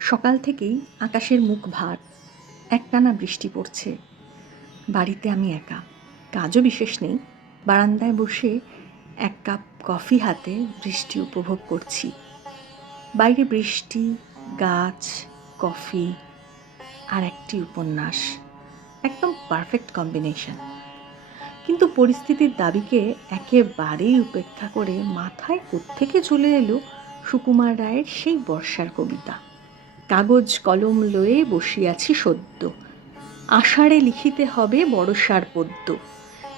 সকাল থেকেই আকাশের মুখ ভার, একটানা বৃষ্টি পড়ছে। বাড়িতে আমি একা, কাজও বিশেষ নেই। বারান্দায় বসে এক কাপ কফি হাতে বৃষ্টি উপভোগ করছি। বাইরে বৃষ্টি, গাছ, কফি আর একটি উপন্যাস। একদম পারফেক্ট কম্বিনেশন। কিন্তু পরিস্থিতির দাবিকে একেবারেই উপেক্ষা করে মাথায় কোত্থেকে চলে এলো সুকুমার রায়ের সেই বর্ষার কবিতা। কাগজ কলম লয়ে বসিয়াছি সদ্য। আষাঢ়ে লিখিতে হবে বড়সার পদ্য।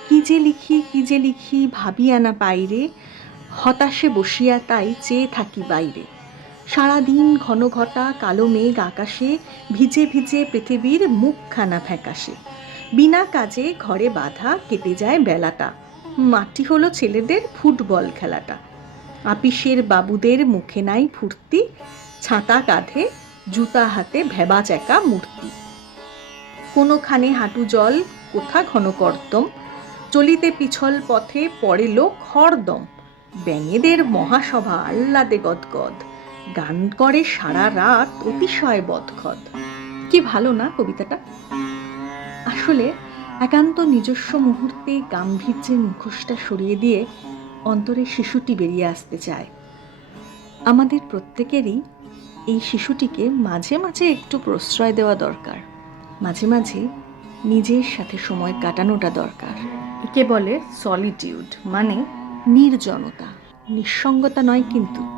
কি যে লিখি, কি যে লিখি ভাবিয়া না পাইরে, হতাশে বসিয়া তাই চেয়ে থাকি বাইরে। সারাদিন ঘন ঘটা কালো মেঘ আকাশে, ভিজে ভিজে পৃথিবীর মুখখানা ফ্যাকাশে। বিনা কাজে ঘরে বাধা কেটে যায় বেলাটা। মাটি হলো ছেলেদের ফুটবল খেলাটা। আপিসের বাবুদের মুখে নাই ফুর্তি, ছাতা কাঁধে জুতা হাতে ভেবা চেকা মূর্তি। কোনোখানে হাঁটু জল, কোথা ঘন কর্দম, চলিতে পিছল পথে পড়ে লোক হরদম। ব্যাঙেদের মহাসভা আহ্লাদে গদগদ, গান করে সারা রাত অতিশয় বদখদ। কি ভালো না কবিতাটা? আসলে একান্ত নিজস্ব মুহূর্তে গাম্ভীর্যের মুখোশটা সরিয়ে দিয়ে অন্তরে শিশুটি বেরিয়ে আসতে চায়। আমাদের প্রত্যেকেরই এই শিশুটিকে মাঝে মাঝে একটু প্রশ্রয় দেওয়া দরকার। মাঝে মাঝে নিজের সাথে সময় কাটানোটা দরকার। একে বলে সলিটিউড মানে নির্জনতা। নিঃসঙ্গতা নয় কিন্তু